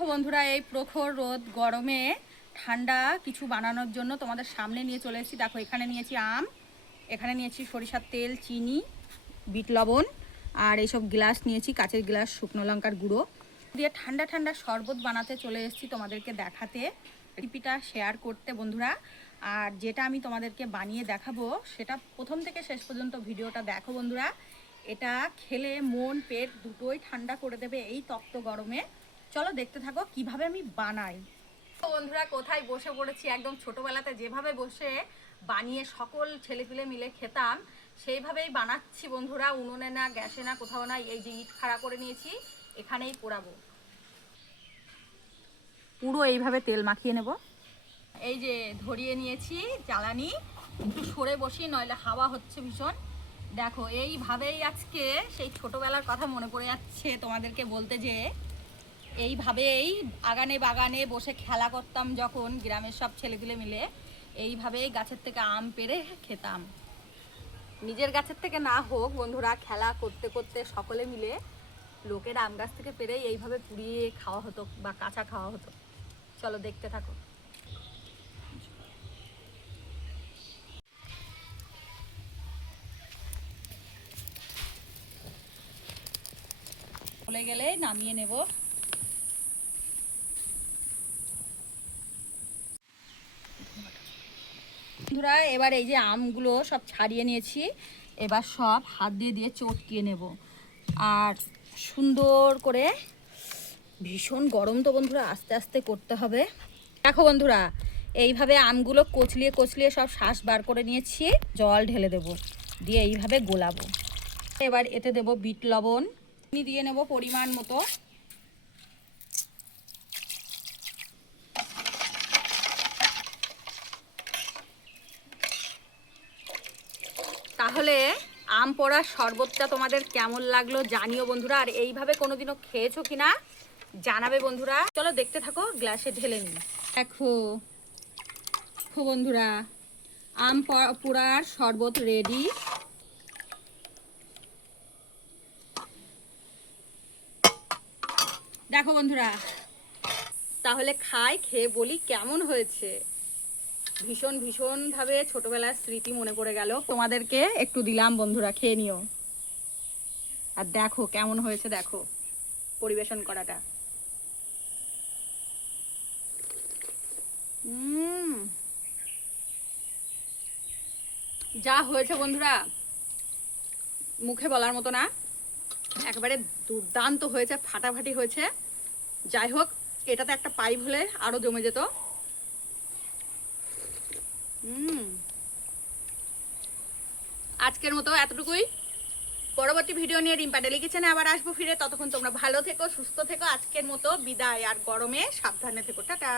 দেখো বন্ধুরা, এই প্রখর রোদ গরমে ঠান্ডা কিছু বানানোর জন্য তোমাদের সামনে নিয়ে চলে এসেছি। দেখো, এখানে নিয়েছি আম, এখানে নিয়েছি সরিষার তেল, চিনি, বিট লবণ, আর এইসব গ্লাস নিয়েছি, কাচের গ্লাস, শুকনো লঙ্কার গুঁড়ো দিয়ে ঠান্ডা ঠান্ডা শরবত বানাতে চলে এসেছি তোমাদেরকে দেখাতে, রেসিপিটা শেয়ার করতে বন্ধুরা। আর যেটা আমি তোমাদেরকে বানিয়ে দেখাবো সেটা প্রথম থেকে শেষ পর্যন্ত ভিডিওটা দেখো বন্ধুরা। এটা খেলে মন পেট দুটোই ঠান্ডা করে দেবে এই তপ্ত গরমে। চলো দেখতে থাকো কিভাবে আমি বানাই। তো বন্ধুরা, কোথায় বসে পড়েছি, একদম ছোটবেলাতে যেভাবে বসে বানিয়ে সকল ছেলেপিলে মিলে খেতাম সেইভাবেই বানাচ্ছি বন্ধুরা। উনুনে না, গ্যাসে না, কোথাও না। এই যে ইট খাড়া করে নিয়েছি, এখানেই পোড়াবো। পুরো এইভাবে তেল মাখিয়ে নেব। এই যে ধরিয়ে নিয়েছি জ্বালানি, একটু সরে বসি নইলে হাওয়া হচ্ছে ভীষণ। দেখো, এইভাবেই আজকে সেই ছোটবেলার কথা মনে পড়ে যাচ্ছে তোমাদেরকে বলতে, যে এইভাবেই আগানে বাগানে বসে খেলা করতাম যখন গ্রামের সব ছেলেপিলে মিলে। এইভাবেই গাছের থেকে আম পেড়ে খেতাম। নিজের গাছের থেকে না হোক বন্ধুরা, খেলা করতে করতে সকলে মিলে লোকের আম গাছ থেকে পেড়ে এইভাবে পুড়িয়ে খাওয়া হতো বা কাঁচা খাওয়া হতো। চলো দেখতে থাকো। চলে গেলে নামিয়ে নেব। বন্ধুরা, এবার এই যে আমগুলো সব ছাড়িয়ে নিয়েছি, এবার সব হাত দিয়ে দিয়ে চটকিয়ে নেব। আর সুন্দর করে, ভীষণ গরম তো বন্ধুরা, আস্তে আস্তে করতে হবে। দেখো বন্ধুরা, এইভাবে আমগুলো কচলিয়ে কচলিয়ে সব শাঁস বার করে নিয়েছি। জল ঢেলে দেব, দিয়ে এইভাবে গোলাবো। এবার এতে দেব বিট লবণ, চিনি দিয়ে নেব পরিমাণ মতো। তাহলে আম পোড়ার শরবতটা তোমাদের কেমন লাগলো জানিও বন্ধুরা। আর এইভাবে কোনোদিনও খেয়েছো কিনা জানাবে বন্ধুরা। চলো দেখতে থাকো, গ্লাসে ঢেলে নিই। দেখো বন্ধুরা, আম পোড়ার শরবত রেডি। দেখো বন্ধুরা, তাহলে খাই, খেয়ে বলি কেমন হয়েছে। ভীষণ ভীষণভাবে ছোটবেলার স্মৃতি মনে পড়ে গেল। তোমাদেরকে একটু দিলাম বন্ধুরা, খেয়ে নিও। আর দেখো কেমন হয়েছে, দেখো পরিবেশন করাটা। যা হয়েছে বন্ধুরা, মুখে বলার মতো না। একেবারে দুর্দান্ত হয়েছে, ফাটাফাটি হয়েছে। যাই হোক, এটাতে একটা পাইপ হলে আরো জমে যেত। আজকের মতো এতটুকুই। পরবর্তী ভিডিও নিয়ে রিম্পা ডেলি কিচেনে আবার আসবো ফিরে। ততক্ষণ তোমরা ভালো থেকো, সুস্থ থেকো। আজকের মতো বিদায়। আর গরমে সাবধানে থেকো। টাটা।